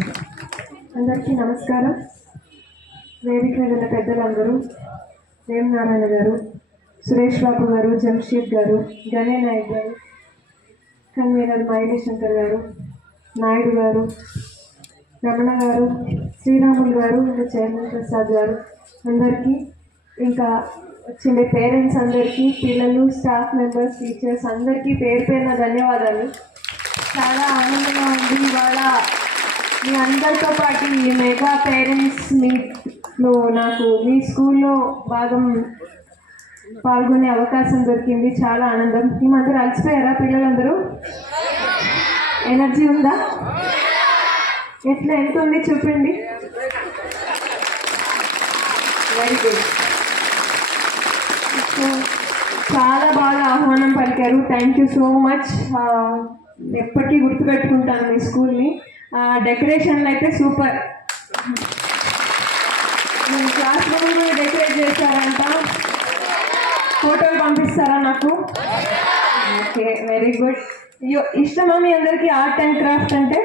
అందరికీ నమస్కారం. వేదిక మీద ఉన్న పెద్దలందరూ, దేవనారాయణ గారు, సురేష్ బాబు గారు, జంషీద్ గారు, గణేష్ నాయక్ గారు, కన్వీనర్ మైలీ శంకర్ గారు, నాయుడు గారు, రమణ గారు, శ్రీరాములు గారు, ఇంకా చైర్మన్ ప్రసాద్ గారు, అందరికీ, ఇంకా వచ్చిండే పేరెంట్స్ అందరికీ, పిల్లలు, స్టాఫ్ మెంబర్స్, టీచర్స్ అందరికీ పేరు పేరున ధన్యవాదాలు. చాలా ఆనందంగా ఉంది ఇవాళ మీ అందరితో పాటు ఈ మెగా పేరెంట్స్ మీట్లో నాకు మీ స్కూల్లో భాగం పాల్గొనే అవకాశం దొరికింది. చాలా ఆనందం. మేమందరూ అలసిపోయారా? పిల్లలందరూ ఎనర్జీ ఉందా? ఎంత ఉంది చూపండి. Very good. సో చాలా బాగా ఆహ్వానం పలికారు. Thank you so much. ఎప్పటికీ గుర్తుపెట్టుకుంటాను మీ స్కూల్ని. డెకరేషన్లు అయితే సూపర్. నేను క్లాస్ రూమ్ కూడా డెకరేట్ చేశారంట. ఫోటోలు పంపిస్తారా నాకు? Okay, very good. ఇష్టమా మీ అందరికీ ఆర్ట్ అండ్ క్రాఫ్ట్ అంటే?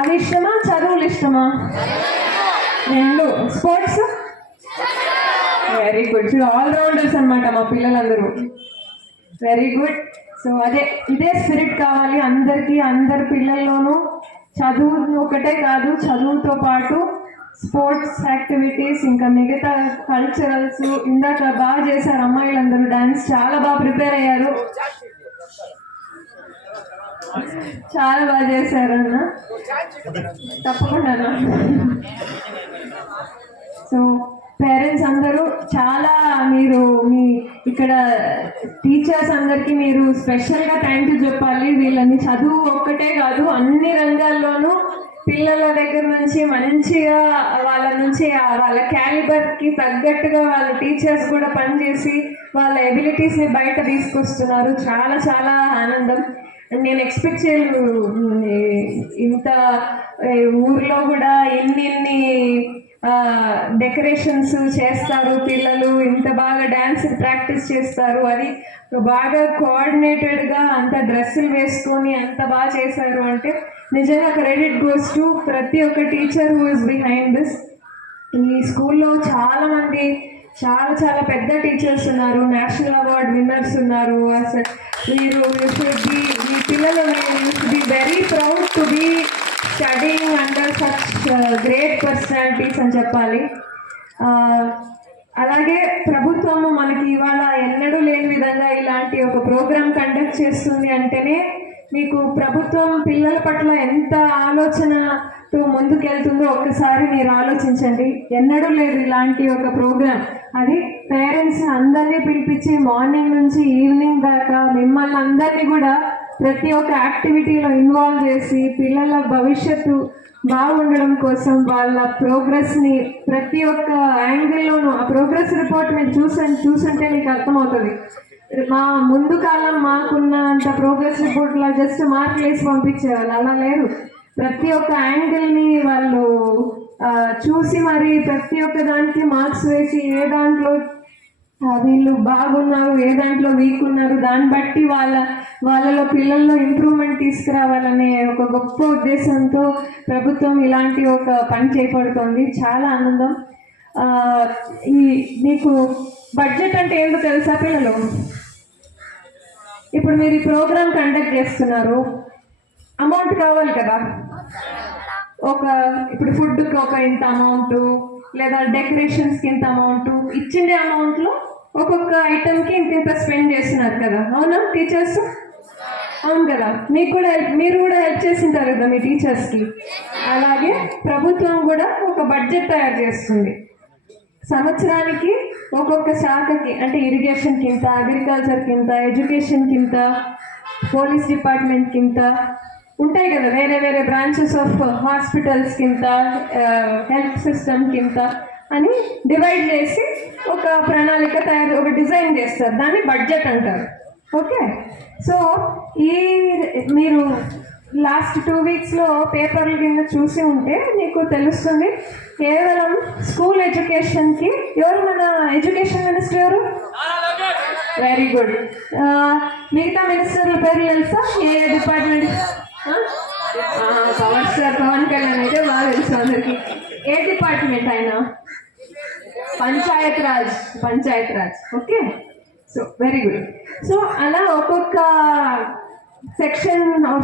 అది ఇష్టమా? చదువులు ఇష్టమా? రెండు. స్పోర్ట్స్? Very good. ఆల్రౌండర్స్ అనమాట మా పిల్లలందరూ. Very good. సో ఇదే స్పిరిట్ కావాలి అందరికీ. అందరి పిల్లల్లోనూ చదువు ఒకటే కాదు, చదువుతో పాటు స్పోర్ట్స్ యాక్టివిటీస్, ఇంకా మిగతా కల్చరల్స్. ఇందాక బాగా చేశారు అమ్మాయిలందరూ డాన్స్, చాలా బాగా ప్రిపేర్ అయ్యారు. చాలా బాగా చేశారు అన్న, తప్పకుండా. సో పేరెంట్స్ అందరూ చాలా, మీరు మీ ఇక్కడ టీచర్స్ అందరికీ మీరు స్పెషల్గా థ్యాంక్ యూ చెప్పాలి. వీళ్ళని చదువు ఒక్కటే కాదు, అన్ని రంగాల్లోనూ పిల్లల దగ్గర నుంచి మంచిగా వాళ్ళ క్యాలిబర్కి తగ్గట్టుగా వాళ్ళ టీచర్స్ కూడా పనిచేసి వాళ్ళ ఎబిలిటీస్ని బయట తీసుకొస్తున్నారు. చాలా చాలా ఆనందం. నేను ఎక్స్పెక్ట్ చేయలేదు ఇంత ఊర్లో కూడా ఇన్ని డెకరేషన్స్ చేస్తారు పిల్లలు, ఇంత బాగా డ్యాన్స్ ప్రాక్టీస్ చేస్తారు, అది బాగా కోఆర్డినేటెడ్గా అంత డ్రెస్సులు వేసుకొని అంత బాగా చేశారు అంటే నిజంగా క్రెడిట్ గోస్ టు ప్రతి ఒక్క teacher who is behind this. ఈ స్కూల్లో చాలామంది చాలా చాలా పెద్ద టీచర్స్ ఉన్నారు, నేషనల్ అవార్డ్ విన్నర్స్ ఉన్నారు. అసలు మీరు మీ పిల్లలు be very proud to be studying under such great personalities అని చెప్పాలి. అలాగే ప్రభుత్వము మనకి ఇవాళ ఎన్నడూ లేని విధంగా ఇలాంటి ఒక ప్రోగ్రామ్ కండక్ట్ చేస్తుంది అంటేనే మీకు ప్రభుత్వం పిల్లల పట్ల ఎంత ఆలోచనతో ముందుకెళ్తుందో ఒక్కసారి మీరు ఆలోచించండి. ఎన్నడూ లేదు ఇలాంటి ఒక ప్రోగ్రామ్. అది పేరెంట్స్ అందరినీ పిలిపించి మార్నింగ్ నుంచి ఈవినింగ్ దాకా మిమ్మల్ని అందరినీ కూడా ప్రతి ఒక్క యాక్టివిటీలో ఇన్వాల్వ్ చేసి పిల్లల భవిష్యత్తు బాగుండడం కోసం వాళ్ళ ప్రోగ్రెస్ని ప్రతి ఒక్క యాంగిల్లోనూ, ఆ ప్రోగ్రెస్ రిపోర్ట్ మీరు చూసుంటే మీకు అర్థమవుతుంది. మా ముందు కాలం మాకున్నంత ప్రోగ్రెస్ రిపోర్ట్లో జస్ట్ మార్కులు వేసి పంపించేవాళ్ళు, అలా లేరు. ప్రతి ఒక్క యాంగిల్ని వాళ్ళు చూసి మరి ప్రతి ఒక్క దానికి మార్క్స్ వేసి ఏ దాంట్లో వీళ్ళు బాగున్నారు, ఏ దాంట్లో వీక్ ఉన్నారు, దాన్ని బట్టి వాళ్ళలో పిల్లల్లో ఇంప్రూవ్మెంట్ తీసుకురావాలనే ఒక గొప్ప ఉద్దేశంతో ప్రభుత్వం ఇలాంటి ఒక పని చేపడుతోంది. చాలా ఆనందం. మీకు బడ్జెట్ అంటే ఏంటో తెలుసా పిల్లలు? ఇప్పుడు మీరు ఈ ప్రోగ్రామ్ కండక్ట్ చేస్తున్నారు, అమౌంట్ కావాలి కదా. ఇప్పుడు ఫుడ్కి ఇంత అమౌంట్, లేదా డెకరేషన్స్కి ఇంత అమౌంట్, ఇచ్చిండే అమౌంట్లో ఒక్కొక్క ఐటమ్కి ఇంత స్పెండ్ చేస్తున్నారు కదా. అవునా టీచర్స్? అవును కదా. మీరు కూడా హెల్ప్ చేసింటారు కదా మీ టీచర్స్కి. అలాగే ప్రభుత్వం కూడా ఒక బడ్జెట్ తయారు చేస్తుంది. సంవత్సరానికి ఒక్కొక్క శాఖకి, అంటే ఇరిగేషన్కి ఇంత, అగ్రికల్చర్కి ఇంత, ఎడ్యుకేషన్కి ఇంత, పోలీస్ డిపార్ట్మెంట్కి ఇంత ఉంటాయి కదా, వేరే వేరే బ్రాంచెస్ ఆఫ్ హాస్పిటల్స్కి ఇంత, హెల్త్ సిస్టమ్కి ఇంత అని డివైడ్ చేసి ఒక ప్రణాళిక ఒక డిజైన్ చేస్తారు. దాన్ని బడ్జెట్ అంటారు. ఓకే. సో మీరు లాస్ట్ 2 వీక్స్లో పేపర్ల కింద చూసి ఉంటే మీకు తెలుస్తుంది. కేవలం స్కూల్ ఎడ్యుకేషన్కి మన ఎడ్యుకేషన్ మినిస్టర్ ఎవరు? Very good. మిగతా మినిస్టర్ల పేర్లు తెలుసా? ఏ department? Power star Pawan Kalyan అయితే బాగా తెలుసు అందరికి. ఏ డిపార్ట్మెంట్ ఆయన? Panchayat Raj. Okay, so very good. So అలా ఒక్కొక్క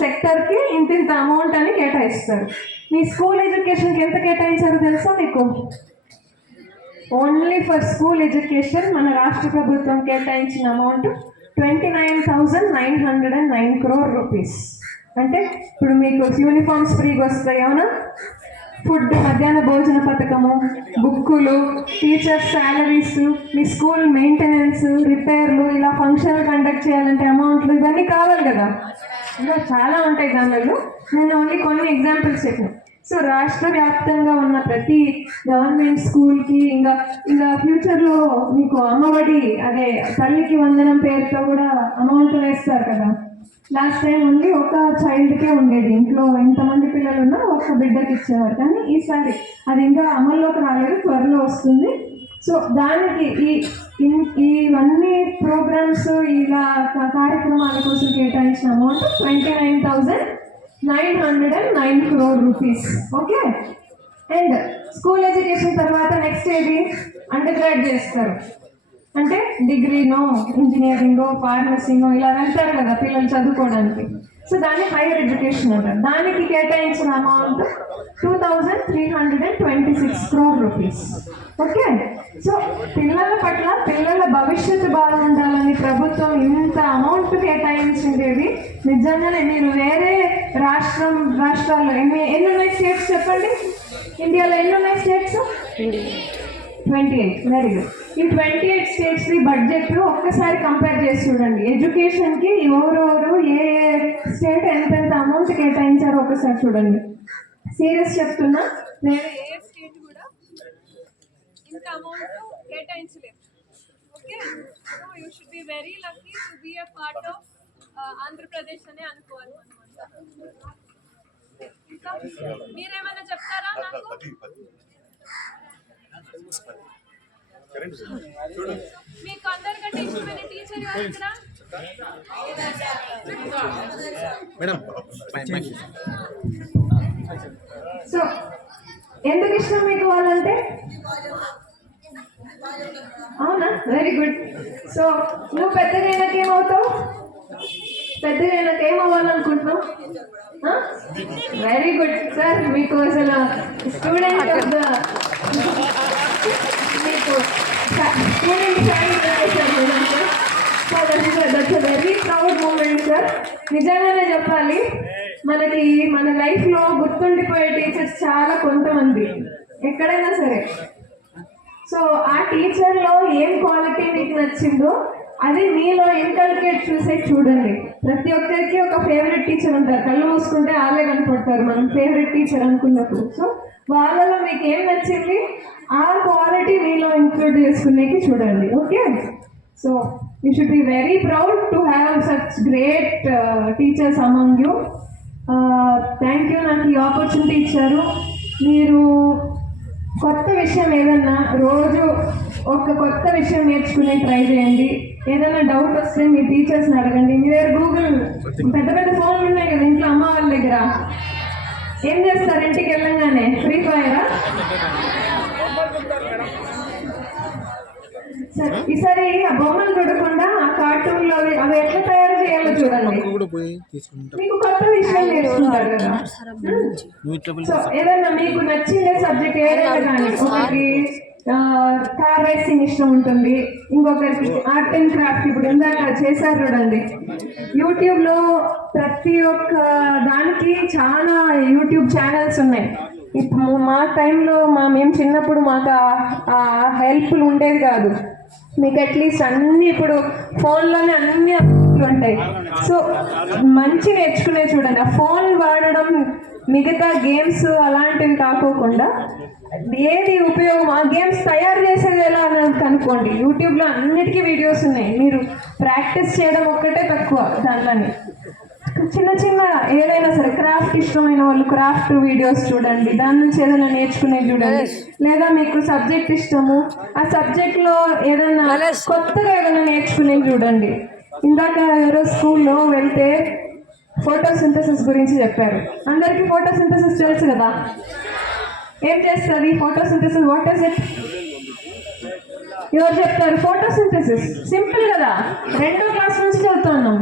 సెక్టర్కి ఇంత అమౌంట్ అని కేటాయిస్తారు. మీ స్కూల్ ఎడ్యుకేషన్కి ఎంత కేటాయించారో తెలుసా మీకు? ఓన్లీ ఫర్ స్కూల్ ఎడ్యుకేషన్ మన రాష్ట్ర ప్రభుత్వం కేటాయించిన అమౌంట్ 29,909 crore rupees. అంటే ఇప్పుడు మీకు యూనిఫామ్స్ ఫ్రీగా వస్తాయి, అవునా? ఫుడ్, మధ్యాహ్న భోజన పథకము, బుక్కులు, టీచర్స్ శాలరీస్, మీ స్కూల్ మెయింటెనెన్స్, రిపేర్లు, ఇలా ఫంక్షన్ కండక్ట్ చేయాలంటే అమౌంట్లు, ఇవన్నీ కావాలి కదా. ఇంకా చాలా ఉంటాయి దానిలో. నేను ఓన్లీ కొన్ని ఎగ్జాంపుల్స్ చెప్పాను. సో రాష్ట్ర వ్యాప్తంగా ఉన్న ప్రతి గవర్నమెంట్ స్కూల్కి ఇంకా ఫ్యూచర్లో మీకు అమ్మఒడి, అదే తల్లికి వందనం పేరుతో కూడా అమౌంట్ వేస్తారు కదా. లాస్ట్ టైం ఓన్లీ ఒక చైల్డ్కే ఉండేది, ఇంట్లో ఎంతమంది పిల్లలు ఉన్నా ఒక్క బిడ్డకి ఇచ్చేవారు. కానీ ఈసారి అది ఇంకా అమల్లోకి రాలేదు, త్వరలో వస్తుంది. సో దానికి ఇవన్నీ ప్రోగ్రామ్స్, ఇలా కార్యక్రమాల కోసం కేటాయించిన amount 29,909 crore rupees. Okay, and school education తర్వాత నెక్స్ట్ ఏది? అండర్ గ్రాడ్ చేస్తారు. అంటే డిగ్రీనో, ఇంజనీరింగో, ఫార్మసీనో ఇలా వెళ్తారు కదా పిల్లలు చదువుకోవడానికి. సో దాన్ని హైయర్ ఎడ్యుకేషన్ అంటారు. దానికి కేటాయించిన amount 2,326 crore rupees. Okay, so పిల్లల పట్ల, పిల్లల భవిష్యత్తు బాగుండాలని ప్రభుత్వం ఇంత అమౌంట్ కేటాయించిండేది నిజంగానే. మీరు వేరే రాష్ట్రాల్లో ఎన్ని ఉన్నాయి స్టేట్స్ చెప్పండి? ఇండియాలో ఎన్ని ఉన్నాయి స్టేట్స్? 28. Very good. ఈ 28 స్టేట్స్ బడ్జెట్ ఒక్కసారి కంపేర్ చేసి చూడండి. ఎడ్యుకేషన్కి ఎవరెవరు ఏ స్టేట్ ఎంతెంత అమౌంట్ కేటాయించారో ఒకసారి చూడండి. సీరియస్ చెప్తున్నా, వేరే ఏ స్టేట్ కూడా ఇంత amount కేటాయించలేదు. Okay, so you should be very lucky to be a part of Andhra Pradesh అనే అనుకోవాలి అనమాట. ఇంకా మీరేమైనా చెప్తారా నాకు? మీకు అందరికంటే ఇష్టమైన టీచర్ ఎవరు ఇక్కడ? సో ఎందుకు ఇష్టం మీకు వాళ్ళంటే? అవునా, వెరీ గుడ్. సో నువ్వు పెద్దగా ఏమవుతావు? పెద్దగా ఏమవ్వాలనుకుంటున్నావు? Very good sir. మీకు అసలు స్టూడెంట్ ఆఫ్ ద మీకు student that's a very proud moment sir. నిజంగానే చెప్పాలి, మన లైఫ్లో గుర్తుండిపోయే టీచర్స్ చాలా కొంతమంది ఎక్కడైనా సరే. సో ఆ టీచర్లో ఏం క్వాలిటీ మీకు నచ్చిందో అది మీలో ఇన్కల్కేట్ చూడండి. ప్రతి ఒక్కరికి ఒక ఫేవరెట్ టీచర్ ఉంటారు. కళ్ళు మూసుకుంటే వాళ్ళే కనపడతారు మనం ఫేవరెట్ టీచర్ అనుకున్నప్పుడు. సో వాళ్ళలో మీకు ఏం నచ్చింది, ఆ క్వాలిటీ మీలో ఇంక్లూడ్ చేసుకునేకి చూడండి. Okay, so you should be very proud to have such great teachers among you. Thank you, నాకు ఈ ఆపర్చునిటీ ఇచ్చారు. మీరు కొత్త విషయం ఏదన్నా రోజు ఒక కొత్త విషయం నేర్చుకునే ట్రై చేయండి. ఏదైనా డౌట్ వస్తే మీ టీచర్స్ని అడగండి. మీ దగ్గర గూగుల్ పెద్ద ఫోన్లు ఉన్నాయి కదా ఇంట్లో, అమ్మ వాళ్ళ దగ్గర. ఏం చేస్తారు ఇంటికి వెళ్ళంగానే? ఫ్రీ ఫైరా? సరే, ఈసారి ఆ బొమ్మలు చూడకుండా ఆ కార్టూన్లో అవి ఎట్లా తయారు చేయాలో చూడండి. మీకు కొత్త విషయం నేర్చుకుంటారు కదా. సో ఏదైనా మీకు నచ్చిందే సబ్జెక్ట్ ఏదైనా కానీ, ఒకరికి కార్ రేసింగ్ ఇష్టం ఉంటుంది, ఇంకొకరికి ఆర్ట్ అండ్ క్రాఫ్ట్. ఇప్పుడు ఇందాక చేశారు చూడండి, యూట్యూబ్లో ప్రతి ఒక్క దానికి చాలా యూట్యూబ్ ఛానల్స్ ఉన్నాయి. ఇప్పుడు మా టైంలో మేము చిన్నప్పుడు మాకు ఆ హెల్ప్ఫుల్ ఉండేది కాదు. మీకు అట్లీస్ట్ అన్నీ ఇప్పుడు ఫోన్లోనే అన్నీ ఉంటాయి. సో మంచి నేర్చుకునే చూడండి. ఆ ఫోన్ వాడడం మిగతా గేమ్స్ అలాంటివి కాకోకుండా ఏది ఉపయోగం, ఆ గేమ్స్ తయారు చేసేది ఎలా అని కనుక్కోండి. యూట్యూబ్లో అన్నిటికీ వీడియోస్ ఉన్నాయి. మీరు ప్రాక్టీస్ చేయడం ఒక్కటే తక్కువ. దాంట్లోని చిన్న ఏదైనా సరే క్రాఫ్ట్ ఇష్టమైన వాళ్ళు క్రాఫ్ట్ వీడియోస్ చూడండి, దాని నుంచి ఏదైనా నేర్చుకునేది చూడండి. లేదా మీకు సబ్జెక్ట్ ఇష్టము, ఆ సబ్జెక్ట్లో ఏదైనా కొత్తగా ఏదైనా నేర్చుకునేది చూడండి. ఇందాక ఎవరో స్కూల్లో వెళ్తే ఫోటోసింథసిస్ గురించి చెప్పారు. అందరికీ ఫోటోసింథసిస్ తెలుసు కదా. ఏం చేస్తుంది ఫోటోసింథసిస్? What is it? ఎవరు చెప్తారు? ఫోటోసింథసిస్ సింపుల్ కదా, 2వ క్లాస్ నుంచి చదువుతున్నాం.